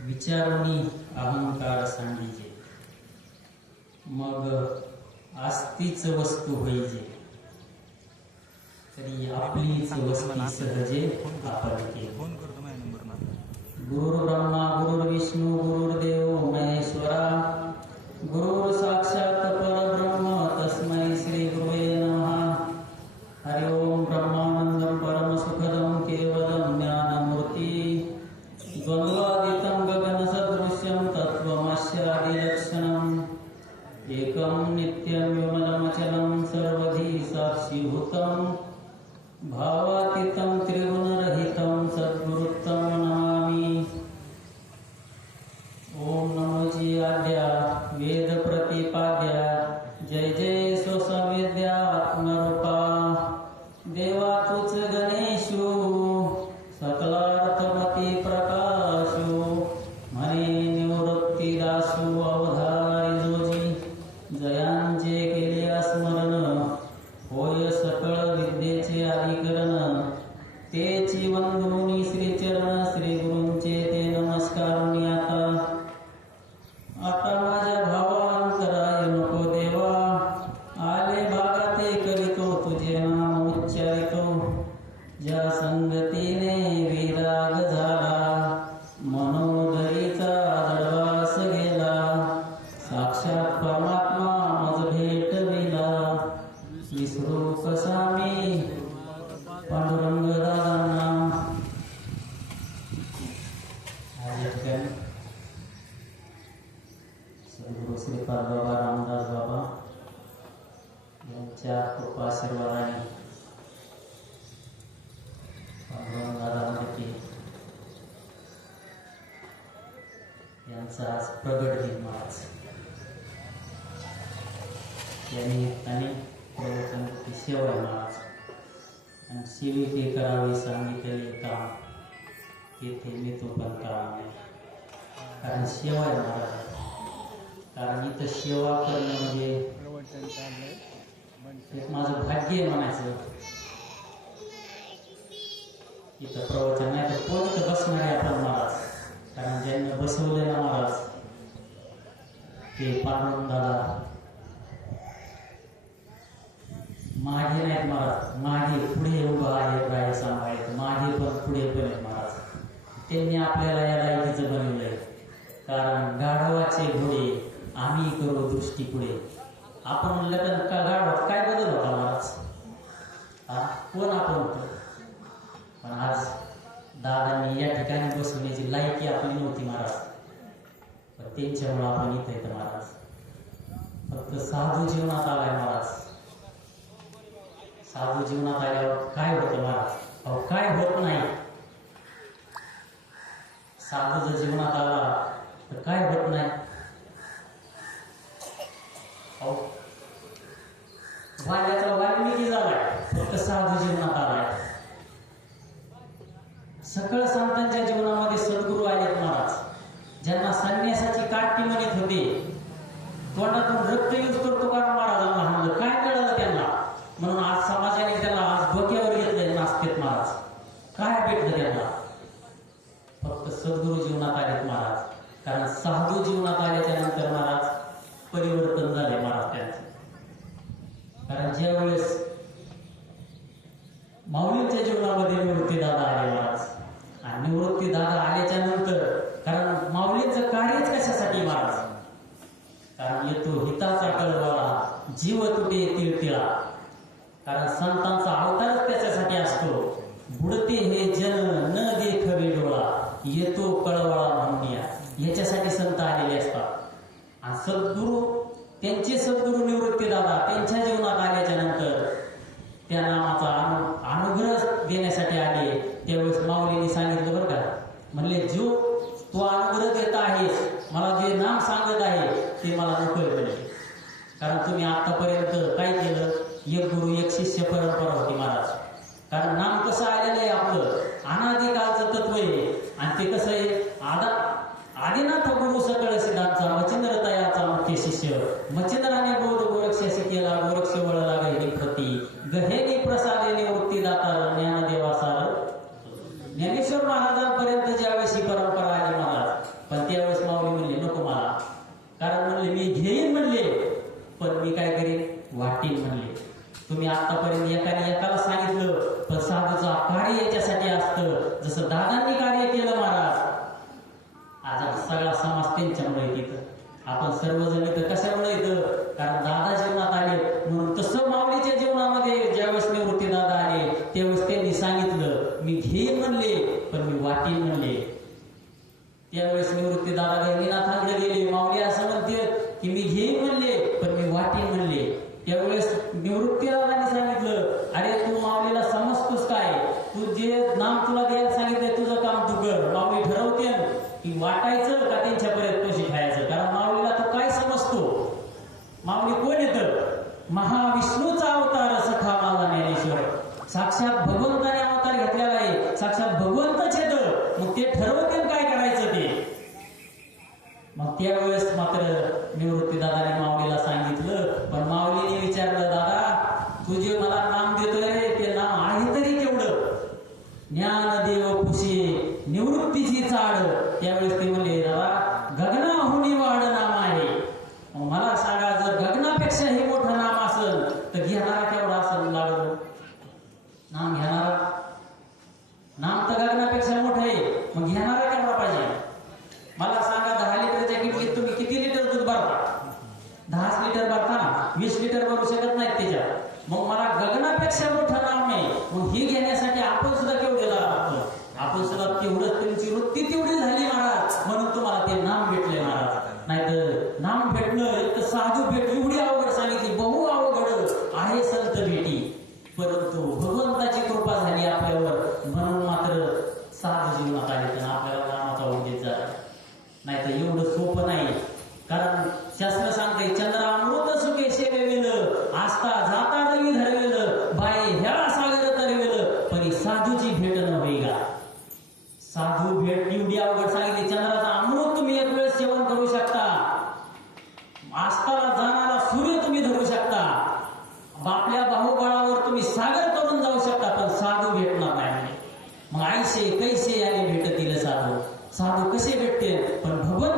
विचारोनी अहंकार सांडीजे मग आस्तीच वस्तू होईजे. तरी आपलीच वस्ती सहजे आपण केली. फोन करतो माझ्या नंबर ना गुरुर् ब्रह्मा गुरुर्विष्णू गुरुर्देव महेश्वरा. गुरुर् साक्षीभूतं भाव आता माझ्या भाव सरास प्रगट दिन महाराज या निमित्ताने प्रवचन सेवा आहे. महाराज आणि सेविके करावे सांगितले काम तेथे मी तो पण करावे कारण सेवा आहे महाराज. कारण इथं सेवा करणं म्हणजे एक माझं भाग्य आहे म्हणायचं. इथं प्रवचन नाही तर कोण बसणार आहे आपण महाराज. कारण ज्यांनी बसवले ना महाराज ते पांडुरंग मागे नाहीत महाराज मागे पुढे उभा आहे राय सांभाळत मागे पण पुढे पण आहे महाराज. त्यांनी आपल्याला या लायकीचं बनवलंय. कारण गाढवाचे घोडे आम्ही करू दृष्टी पुढे आपण लग्न का गाढवात काय बदल होता महाराज? हा कोण आपण? होतो पण आज दादांनी या ठिकाणी बसवण्याची लायकी आपली नव्हती महाराज. पण त्यांच्यामुळं आपण इथं येतो महाराज. फक्त साधू जीवनात आलाय महाराज. साधू जीवनात आल्यावर काय होतं महाराज? अहो काय होत नाही. साधू जर जीवनात आला तर काय होत नाही? अहो वाल्याचा वाल्मिकी झालाय. फक्त साधू जीवनात आलाय सकळ संतांच्या जीवनामध्ये सद्गुरू आहेत महाराज ज्यांना संन्यासाची काठी म्हणत होते तोंडातून रक्त यूज करतो कारण महाराजांना हाणलं काय कळलं त्यांना म्हणून आज समाजाने त्यांना आज डोक्यावर घेतलंय नास्तेत महाराज काय भेटलं त्यांना फक्त सद्गुरू जीवनात आलेत महाराज कारण साधू जीवनात आल्याच्यानंतर महाराज परिवर्तन झाले महाराज त्यांचे कारण ज्या वेळेस माऊलींच्या जीवनामध्ये निवृत्ती दादा आले महाराज आणि निवृत्ती आल्याच्यानंतर. कारण माऊलींचं कार्यच कशासाठी महाराज? कारण येतो हिताचा कळवाला जीव तुटे तिळतिळा. कारण संतांचा अवतारच त्याच्यासाठी असतो. बुडते हे जन न देख वेडोळा. येतो कळवळा म्हणून या याच्यासाठी संत आलेले असतात. आणि सद्गुरु त्यांचे सद्गुरु निवृत्ती दादा त्यांच्या जीवनात आल्याच्यानंतर त्या नामाचा अनुग्रह देण्यासाठी आले. त्यावेळेस माऊलीने सांगितलं ते मला उकळलं नाही कारण तुम्ही आतापर्यंत काय केलं? एक गुरु एक शिष्य परंपरा होती. त्यावेळेस मात्र निवृत्तीदादाने बापल्या बाहुबळावर तुम्ही सागर करून जाऊ शकता पण साधू भेटणार नाही मग आईसे कैसे याने भेटतील साधू साधू कसे भेटतील? पण भगवंत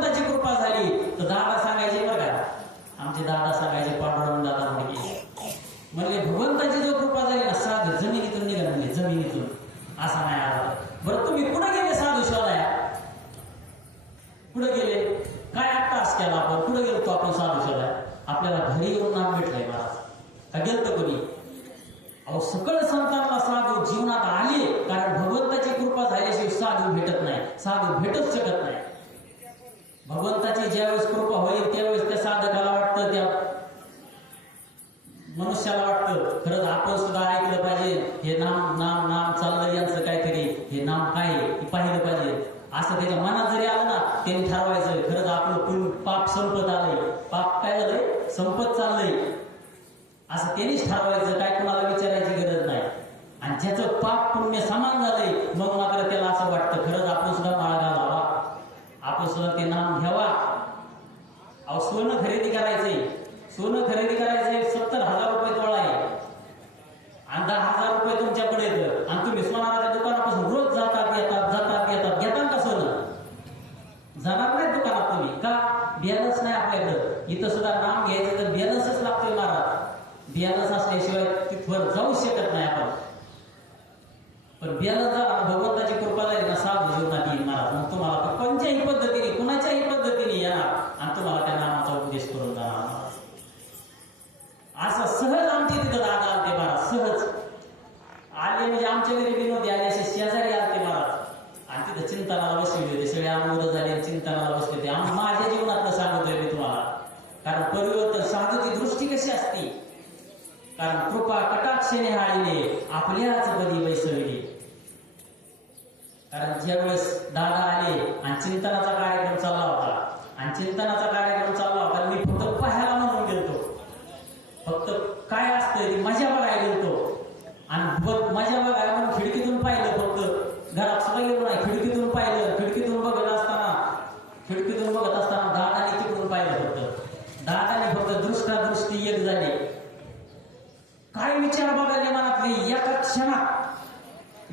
भगवंताची ज्यावेळेस कृपा होईल त्यावेळेस त्या साधकाला वाटतं त्या मनुष्याला वाटतं खरंच आपण सुद्धा ऐकलं पाहिजे हे नाम नाम नाम चाललं यांचं काहीतरी हे नाम काय हे पाहिलं पाहिजे. असं त्याच्या मनात जरी आलं ना त्याने ठरवायचं खरंच आपलं पूर्ण पाप संपत आलंय. पाप काय झालंय? संपत चाललंय. असं त्यांनीच ठरवायचं काय कोणाला विचारायची गरज नाही. आणि ज्याचं पाप पुण्य समान झालंय मग मात्र त्याला असं वाटतं खरंच आपण सुद्धा माळा घाला दुसरं ते नाम घ्यावा. अहो सोनं खरेदी करायचंय. सोनं खरेदी करायचंय सत्तर हजार रुपये तोळा आहे. आणि दहा हजार रुपये तुमच्याकडे आणि तुम्ही सोनाराच्या दुकानापासून कारण कृपा कटाक्षेने आईने आपल्याच बदी बैसविली कारण ज्यावेळेस दादा आले आणि चिंतनाचा कार्यक्रम चालला होता आणि चिंतनाचा कार्यक्रम चालला होता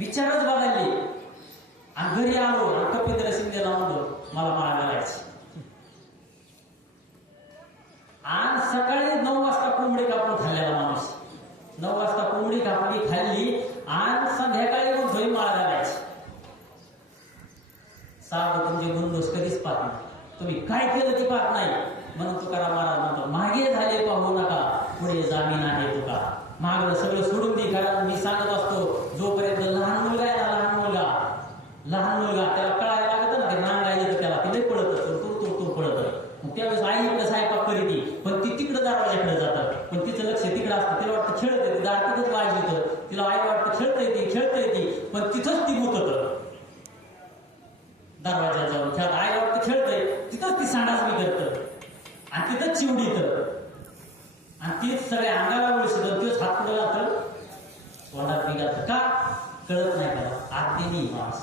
विचारच बघायली आणि घरी आलो कपिंद्र शिंदेला म्हणलो मला माळ घालायची. आणि सकाळी नऊ वाजता कोंबडी कापून खाल्लेला माणूस. नऊ वाजता कोंबडी कापडी खाल्ली आणि संध्याकाळी म्हणतोय माळ घालायची. साधं तुमचे गुणदोष कधीच पाहत नाही. तुम्ही काय केलं ती पाहत नाही. म्हणून तुकाराम महाराज म्हणतो मागे झाले पाहू हो नका? पुढे जामीन आहे तुका. मागलं सगळं सोडून दे कारण मी सांगत असतो जोपर्यंत लहान मुलगा आहे ना लहान मुलगा लहान मुलगा त्याला कळायला लागत ना ते नांगायला तर त्याला तिथे पडत तुर तुर तुर पडत मग त्यावेळेस आई इकडे स्वयंपाक करीती पण ती तिकडे दरवाजाकडे जातात पण तिचं लक्ष तिकडे असतं तिला वाटतं खेळत येते दार तिथंच वाज येतं तिला आई वाटतं खेळता येते खेळता येते पण तिथंच ती मुतत दरवाजा जाऊन खेळत आई वाटतं खेळतंय तिथंच ती सांडास मी करत आणि तिथंच चिवडीत आणि तीच सगळ्या अंगाला उलसत तोच हात कुठं जात. तोंडात निघात का? कळत नाही त्याला. आज्ञेनी माणूस.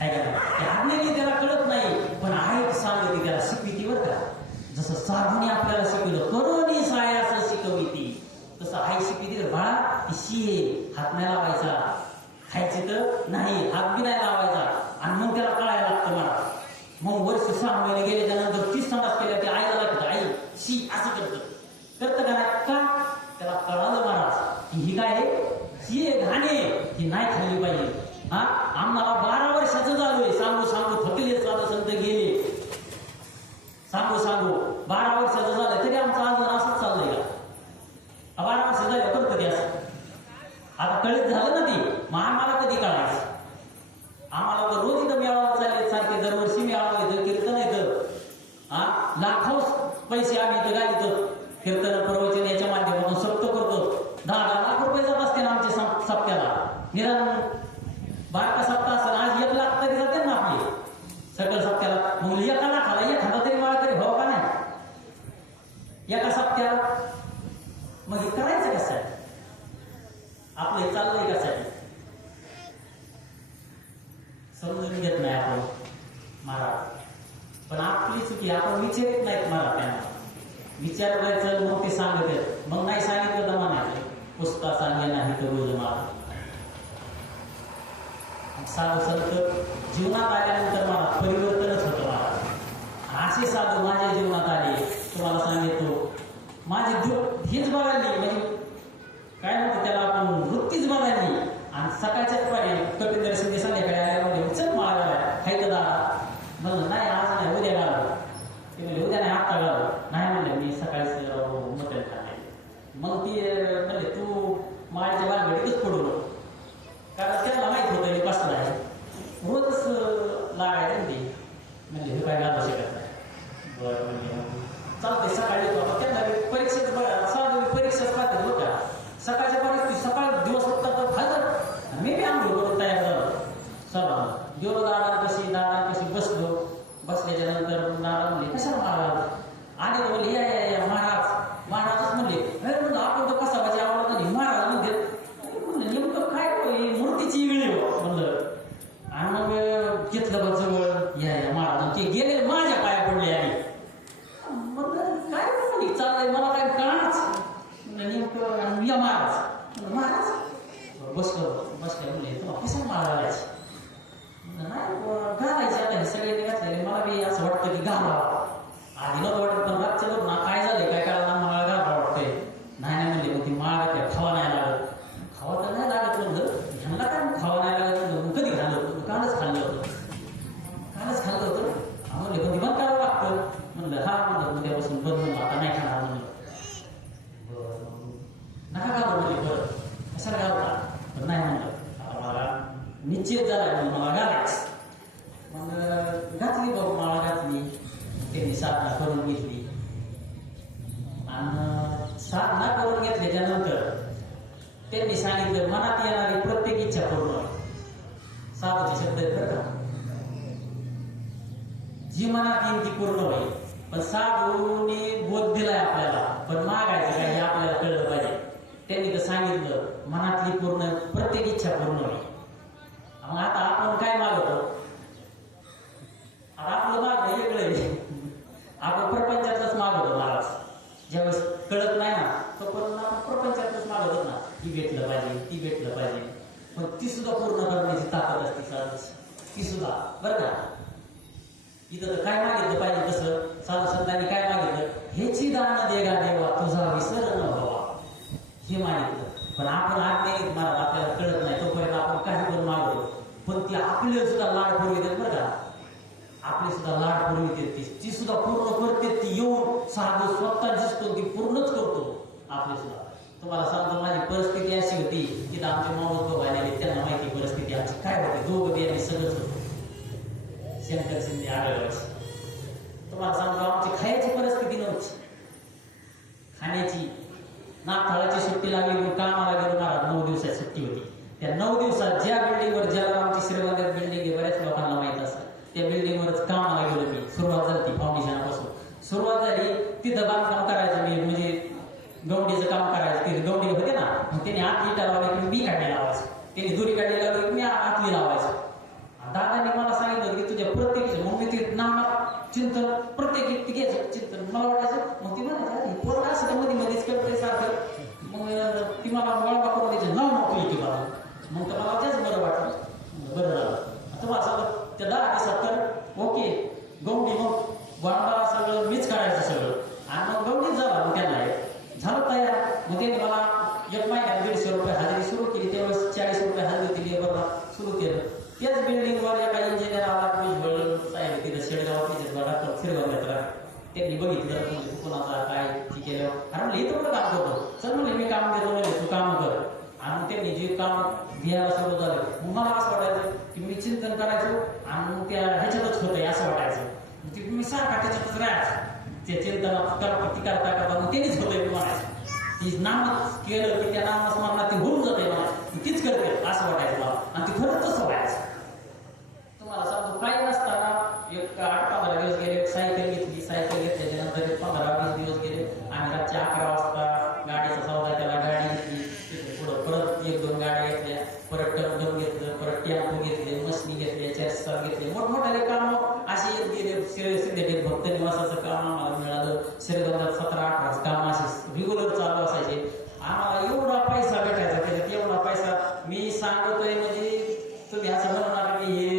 आहे का नाही? आज्ञेनी त्याला कळत नाही. पण आहे सांगते त्याला शिकविती बरं का. जसं साधूने आपल्याला शिकवलं करोनी सायास शिकविती. तसं आई शिकविती रे बाळा ती शी आहे. हात नाही लावायचा. खायचे तर नाही. हात बी नाही लावायचा. आणि मग त्याला कळायला लागतं मला. मग वर्ष सहा महिने गेले त्यानंतर तीस संडास केल्या ते आईला लागतं सी असं करतं. तर का? का त्याला कळालं महाराज की ही काय ही घाणे. ही नाही खाल्ली पाहिजे. हा? आम्हाला बारा वर्षाचं झालोय सांगू सांगू थकले चालू संत गेले. सांगू सांगू बारा वर्षाचं झालं तरी आमचा अजून असंच चाललंय का? बारा वर्ष झाले करत कधी असं? आता कळत झालं ना ती? मग आम्हाला कधी कळायचं आम्हाला तर रोज इथं मेळावा चालले सारखे दरवर्षी मेळावा येतं कीर्तन येतं हा लाखो पैसे आम्ही इथं घालितो कीर्तन प्रवचन याच्या माध्यमातून सप्त करतो दहा दहा लाख रुपये जात असते ना आमच्या सप- सप्त्याला निदान बारका सप्ताह असताना आज एक लाख तरी जाते ना आपले सकल सप्त्याला मग एका लाखाला एखादा तरी माळ तरी भाव का नाही एका सप्त्याला मग हे म्हणजे करायचं कशासाठी? आहे आपलं हे चाललंय कशासाठी? समजून घेत नाही आपण महाराज. पण आपली चुकी आपण विचारित नाहीत महाराज त्यांना विचार करायचं मग ते सांगत. आहेत मग नाही सांगितलं तर म्हणायचं पुस्तका सांगे नाही तर रोज मला साधू संत जीवनात आल्यानंतर मला परिवर्तनच होतं मला असे साधू माझ्या जीवनात आले. तुम्हाला सांगितलो. माझी दु- हेच बघायला म्हणजे काय म्हणतो त्याला आपण? वृत्तीच बघायली आणि सकाळच्याच पाहिजे कपिंदर शिंदे संध्याकाळी आल्यामध्ये उचल मागायला हाय दादा म्हणलं नाही आज नाही उद्या घालू ते म्हणले उद्या नाही आता घालू नाही म्हणले मी सकाळीच मटण खाते मग ती अं, म्हणले तू माळ्याच्या बालगडीतच पडू नको कारण त्याला माहीत होतं मी कसं आहे रोजच अं, लागायचं ना ते म्हणले हे काय घालू शकत नाही बरं म्हणजे चालतंय सकाळी येतो आपण त्यांना परीक्षेच बघा साधं परीक्षाच पाहतात बरं का सकाळच्या परिस्थिती सकाळ दिवस होता तर खाल्लं मी बी आंघोळ करून तयार झालो सभा गेलो दादा कशी दादा कशी बसलो बसल्याच्या नंतर दादा म्हणले कशाला महाराज आधी तर म्हणले या या या महाराज महाराजच म्हणले अरे म्हणलं आपण तर कसा पाहिजे आवडत नाही महाराज म्हणते अरे म्हणलं नेमकं काय हो, ही मूर्तीची वेळ हो म्हणलं आणि मग घेतलं बघ जवळ या या महाराज ते गेले माझ्या पाया पडले आणि म्हणलं काय म्हणे चाललंय मला काय कळणारच म्हणलं नेमकं आणि या महाराज म्हणलं महाराज बसलो बसले म्हणले तुला कसं मारायचे म्हणलं नाही बुवा, घालायचे आता हे सगळे घातलेले मला बी असं वाटतं की घालावं आधी नव्हतं वाटत पण रातच्या बघ ना काय झालंय काय कळाला मला घालावं वाटतंय नाही नाही म्हणले मग ती माळ घातल्या खावा नाही लागत खावा तर नाही लागत म्हणलं ह्यांना काय मग खावा नाही लागत म्हणलं मग कधी खाल्लं होतं कालच खाल्लं होतं कालच खाल्लं होतं हा म्हणले कधी बंद करावं लागतं म्हणलं हा म्हणलं उद्यापासून बंद म्हणलं आता नाही खाणार म्हणलं बरं. नका घालू म्हणले बरं कशाला घालता तर नाही म्हणलं आता मला निश्चित झालाय म्हणून मला घालायचं मग केलंय आपण प्रपंचातच मागवतो महाराज. ज्यावेळेस कळत नाही ना तो पण आपण प्रपंचातच मागवतो ना. ही भेटलं पाहिजे ती भेटलं पाहिजे. पण ती सुद्धा पूर्ण करण्याची ताकद असते साधस ती सुद्धा. बरं का? इथं तर काय मागितलं पाहिजे तसं? साधू संतांनी काय मागितलं? ह्याची दान देगा देवा तुझा विसर न व्हावा. हे मागितलं. पण आपण आज्ञेत मला आपल्याला कळत नाही. तोपर्यंत आपण काही पण मागवतो पण ती आपल्याला सुद्धा लाड पुरवितात बरं का? आपले सुद्धा लाड पूर्वी देते ती. सुद्धा पूर्ण करते ती येऊन साधू स्वतः दिसतो ती पूर्णच करतो आपले सुद्धा. तुम्हाला सांगतो माझी परिस्थिती अशी होती की आमचे माणूस बाबा आलेले त्यांना माहिती परिस्थिती आमची काय होती. दोघं ते आम्ही सगळंच होतो. शंकर शिंदे आढळलं. तुम्हाला सांगतो आमची खायची परिस्थिती नव्हती. खाण्याची नागफळाची सुट्टी लागली कामाला गेलो मला नऊ दिवसाची सुट्टी होती. त्या नऊ दिवसात ज्या बिल्डिंगवर ज्याला आमची श्रीगंगा बिल्डिंग आहे बऱ्याच लोकांना माहीत असतात त्या बिल्डिंग एकदमच कामाला गेलो मी सुरुवात झाली ती फाउंडेशनापासून सुरुवात झाली तिथं बांधकाम करायचं मी म्हणजे गवडीचं काम करायचं. तिथे गवडी होते ना मग त्याने आतली की मी काढणे लावायचं. त्याने दुरी काढली लावली मी आतली लावायचं. दादाने मला सांगितलं की तुझ्या प्रत्येक मग मी ते नामा चिंतन प्रत्येक व्यक्ती घ्यायचं चिंतन. मला वाटायचं मग ती म्हणायचं पोरं असं मध्ये मध्येच करते सारखं. मग ती मला वळवा करून द्यायची नाव नोकरी ती मला मग तर दुसऱ्याच त्या चिंतनाचा प्रतिकार ताकद तेच होतोय म्हणायचं. ती नाम केलं की त्या नामस्मरणात ती होऊन जाते म्हणायचं. तीच करते असं वाटायचं मला. आणि ती खरंच तसं व्हायचं. तुम्हाला सांगतो काय नसताना एक आठ पंधरा दिवस गेले ये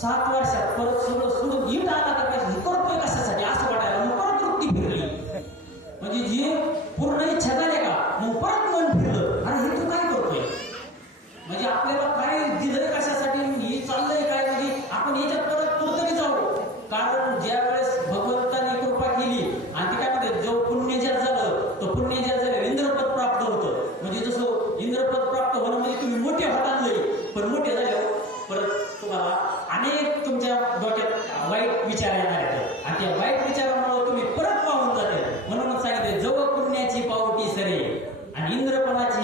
Só आणि इंद्रपणाची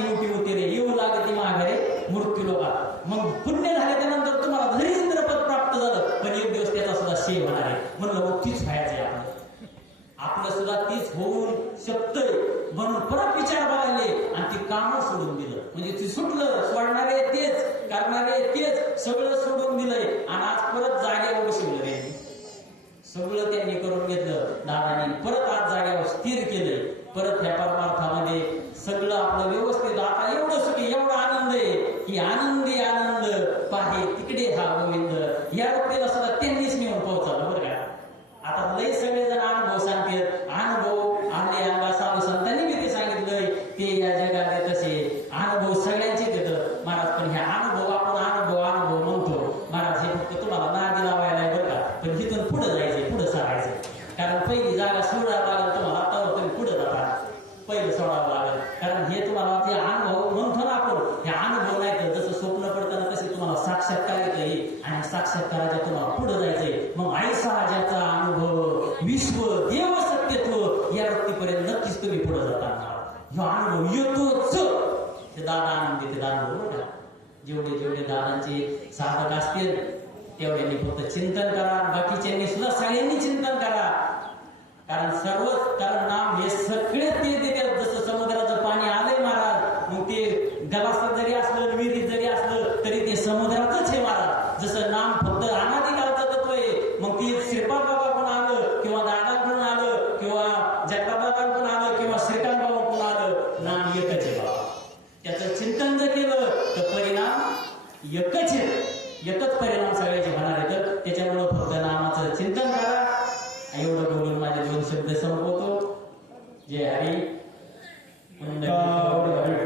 तेवढ्यांनी फक्त चिंतन करा. बाकीच्यांनी सुद्धा सगळ्यांनी चिंतन करा. कारण सर्व कारण नाम हे सगळे ते देतात. जसं समुद्राचं पाणी आलंय महाराज मग ते गलासात जरी असलं विहिरीत